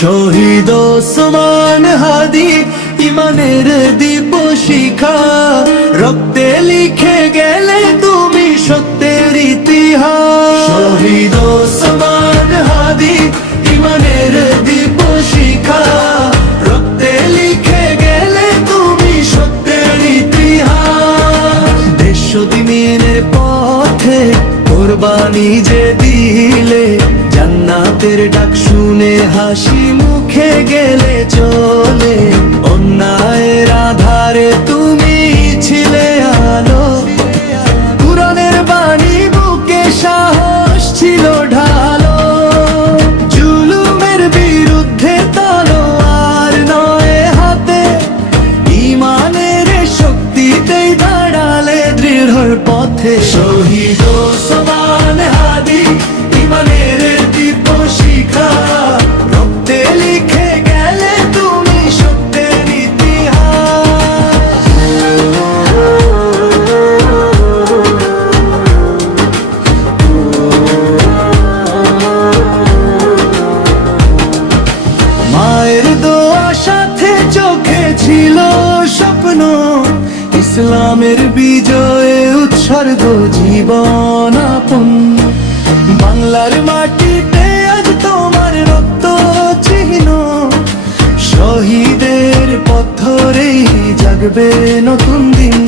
শহীদ ওসমান হাদি ইমানের দীপ শিখা, রক্তে লিখে গেলে তুমি সত্যের ইতিহাস। শহীদ ওসমান হাদি ইমানের দীপ শিখা, রক্তে লিখে গেলে তুমি সত্যের ইতিহাস। দেশ দিনের পথে কোরবানি যে দিলে, জান্নাতের ডাক শুনে হাসি মুখে গেলে চলে। অন্যায়ের আধারে তুমি ছিলে আলো, কুরআনের বাণী বুকে সাহস ছিল ঢালো। জুলুমের বিরুদ্ধে তলোয়ার নয় হাতে, ঈমানের শক্তিতেই দাঁড়ালে দৃঢ় পথে। শহীদ ওসমান হাদি ইমানের দীপ শিখা, রক্তে লিখে গেলে তুমি সত্যের ইতিহাস। মায়ের দোয়া সাথে চোখে ছিল স্বপ্ন, ইসলামের বিজয়ে উৎসর্গ জীবন আপন। বাংলার মাটিতে আজ তোমার রক্ত চিহ্ন, শহীদের পথ ধরেই জাগবে নতুন দিন।